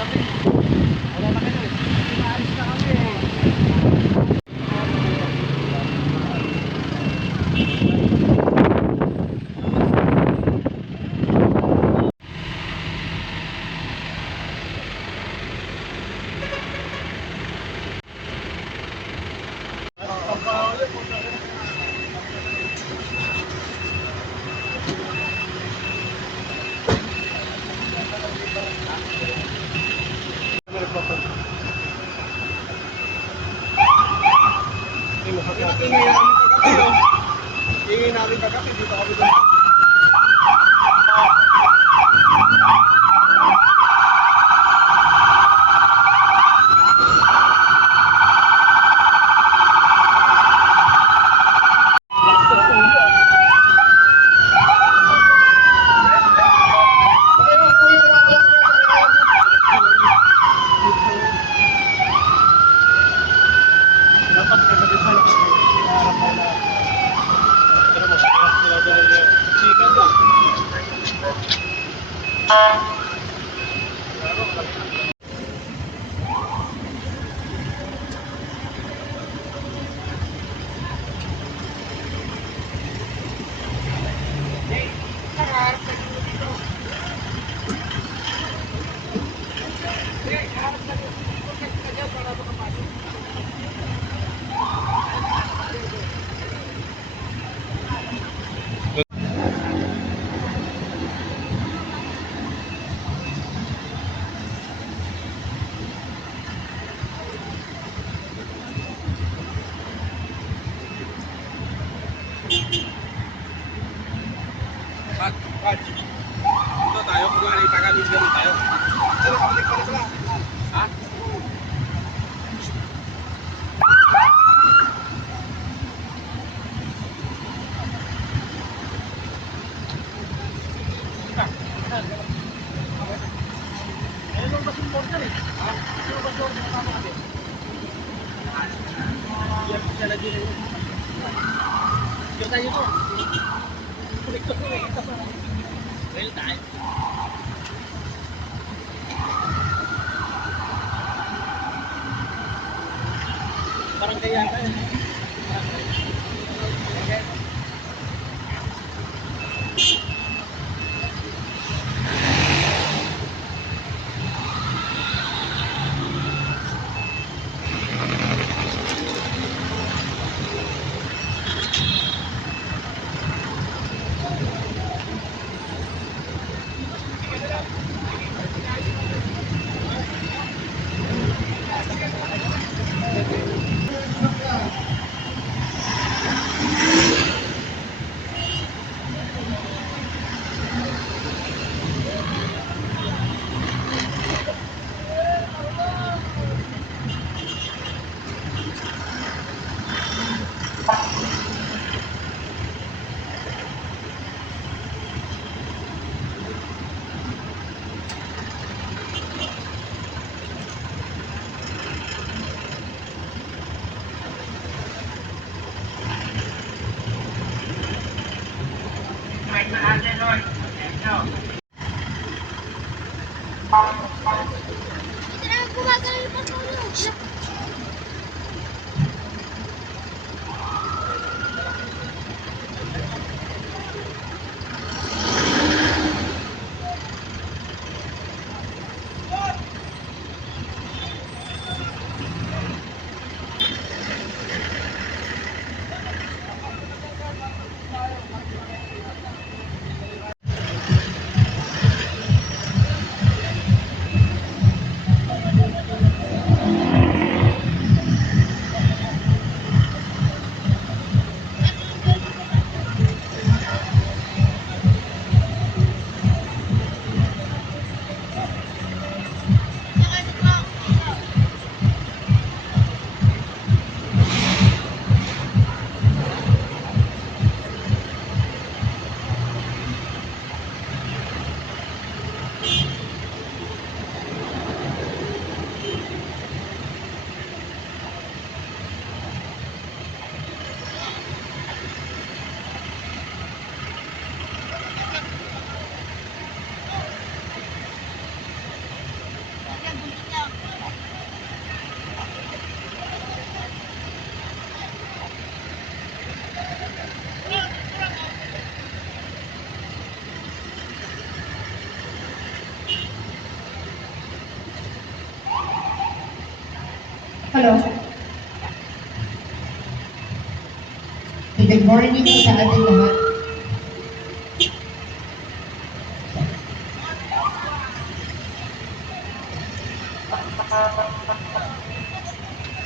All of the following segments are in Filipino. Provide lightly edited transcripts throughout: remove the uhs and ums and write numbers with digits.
Wala na kayo eh. Pinaalis na kami eh. Ingin namin kagabi, dito kami doon. Dito tayo, kung ano ipagaling ganun tayo. Sino kabalik pa rin sila? Ha? Ayun lang ba si Porter eh? Ha? Sino ba si Porter kasama natin? Yan po siya lagi na yun. Yung tayo po. Kulik ko eh. Real time. Parang kaya ka eh. Hello. Good morning po sa ating lahat.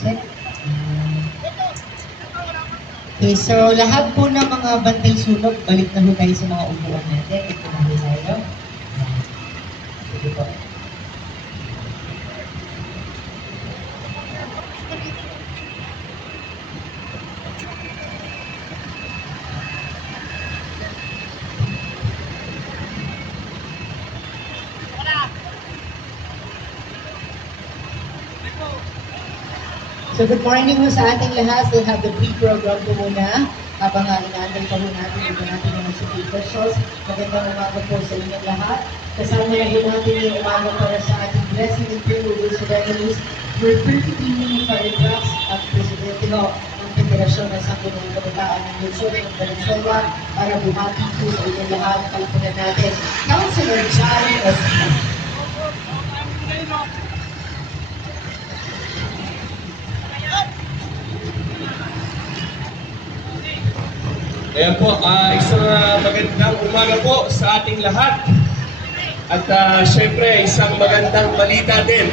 Check. Okay, so lahat po ng mga bantay sunog, balik na ho tayo sa mga upuan natin. Ito na ho tayo. Sige po. So good morning po sa ating lahat. We'll have the pre-program po muna. Habang inaantay pa po natin yung natin mga city officials. Magandang umaga po sa inyong lahat. Kasama na po natin yung umaga para sa ating blessing and privilege ceremonies for 33 mini fire trucks at Presidente ho ng Federasyon ng Sangguniang Kabataan ng Luzon ng Valenzuela para bumati po sa inyong lahat. Palapunan natin, Councilor Jai Osman. Ayan po, isang magandang umaga po sa ating lahat. At syempre, isang magandang balita din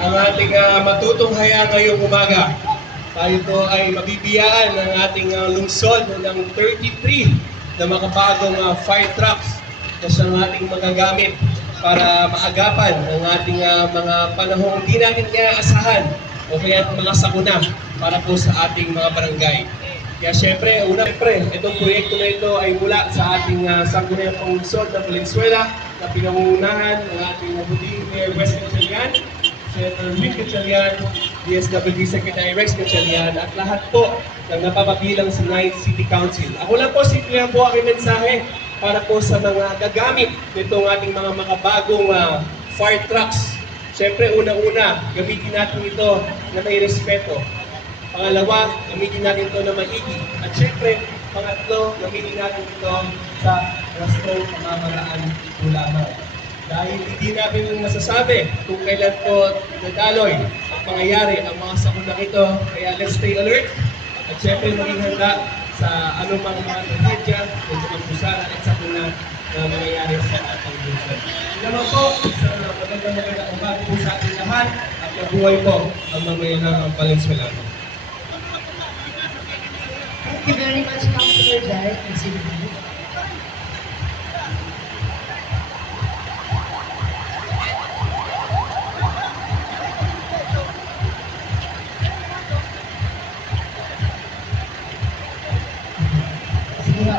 ang ating matutunghayan ngayong umaga. Tayo po ay mabibiyaan ng ating lungsod ng 33 na makabagong fire trucks na siyang ating magagamit para maagapan ang ating mga panahong hindi natin inaasahan o kaya mga sakuna para po sa ating mga barangay. Kaya syempre, itong proyekto na ito ay mula sa ating Sangguniang Pangungsod ng Valenzuela na pinangungunahan ng ating Mabuting Mayor Wes Gatchalian, Senator Rick Gatchalian, DSWD Secretary Rex Gatchalian, at lahat po ng napapabilang sa 9th City Council. Ako lang po, simple lang po aking mensahe para po sa mga gagamit nitong ating mga makabagong fire trucks. Syempre, unang-una, gamitin natin ito na may respeto. Pangalawa, gamitin natin ito na maigi. At syempre, pangatlo, gamitin natin ito sa wastong pamamaraan po lamang. Dahil hindi natin masasabi kung kailan po nadaloy ang pangyayari ang mga sakunang ito. Kaya let's stay alert. At syempre, maging handa sa anumang mga tragedya, pagpusaran at sakuna na mangyayari sa ating lungsod. Yun naman po, isang magandang umaga po sa ating lahat at mabuhay po ang mamayan ng Valenzuela. Thank you very much, Councilor Jai.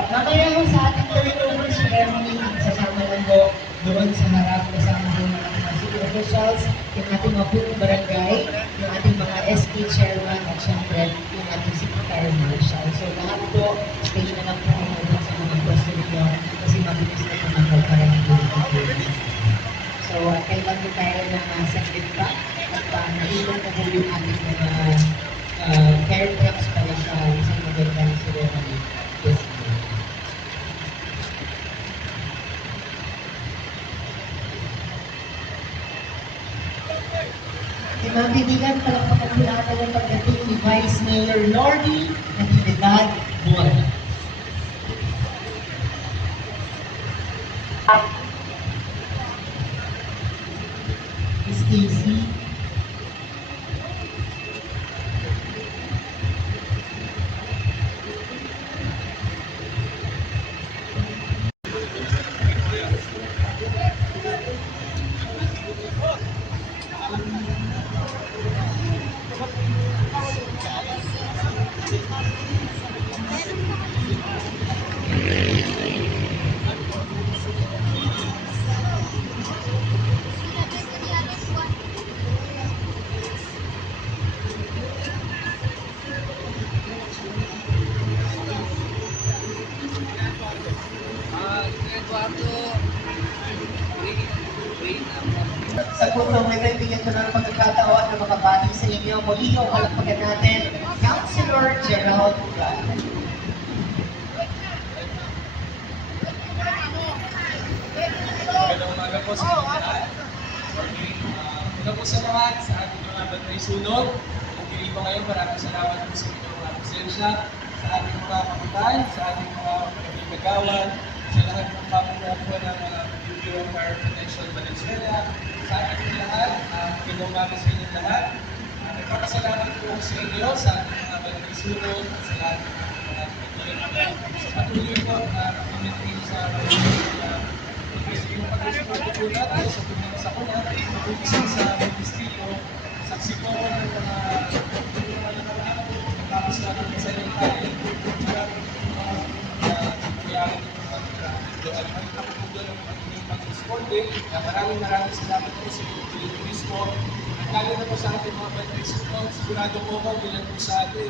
Mamaya ho sa ating turnover ceremony, sasama lang po doon sa harap kasama po ng ating mga city officials, yung ating mga punong barangay, yung ating mga SK chairman, at syempre yung ating city fire marshal. So lahat po, stage na lang po ang mga sa mga pwesto ninyo kasi mabilis na po mga parang So kailan po tayo ng saglit pa at naiwan na po yung ating mga fire trucks para sa isang magandang ceremony. Yes. Mga kaibigan, palakpakan po natin ang pagdating ni Vice Mayor Norby Natividad Buwan. Miss Casey. Sa punong ito, bigyan ko ng pagkakataon ng mga bati sa inyo. Muli yung kalagpagan natin, Councilor Gerald Ugal. Magandang umaga po sa inyo lahat. Una po sa lahat, sa ating mga bantay sunog, dito ngayon. Maraming salamat po sa inyong presensya, sa ating mga kapitan, sa ating mga kagawan, sa lahat ng pamunuan po ng Bureau of Fire Protection Valenzuela, sa ating lahat, pinumami sa inyong lahat. Nagpapasalamat po sa inyo sa ating mga balagisunog, sa lahat ng mga sa patuloy po na pag-maintain sa yung pag-susunod po natin sa tunang sa kuna, mag-umpisa sa Ministrilyo, saksi po ko ng mga tapos natin sa inyong tayo, maraming salamat po sa inyong mismo. Lalo na po sa ating mga bandisko, sigurado po ko bilang po sa atin,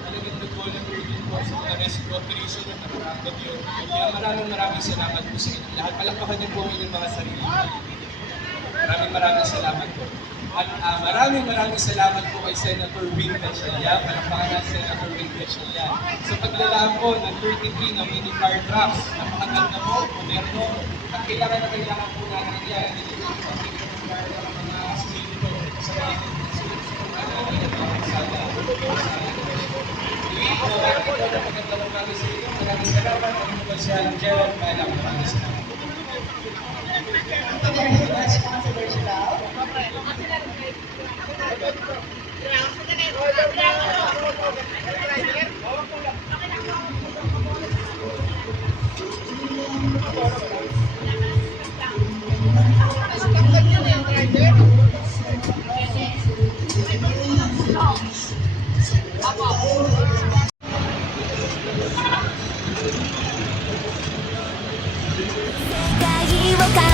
talagang nag-volunteer din po sa mga rescue operation at nakarangod yun. Kaya maraming salamat po sa inyong lahat. Palakpakan niyo po ang inyong mga sarili. Maraming salamat po. At maraming salamat po kay Senator Wing Gatchalian. Palakpakan na Senator Wing Gatchalian. Sa paglalaan po ng 33 na mini fire trucks, napakaganda po, moderno, at kailangan po natin yan. Maraming salamat. Maraming salamat. Thank you very much, Councilor Chilao. "世界を変え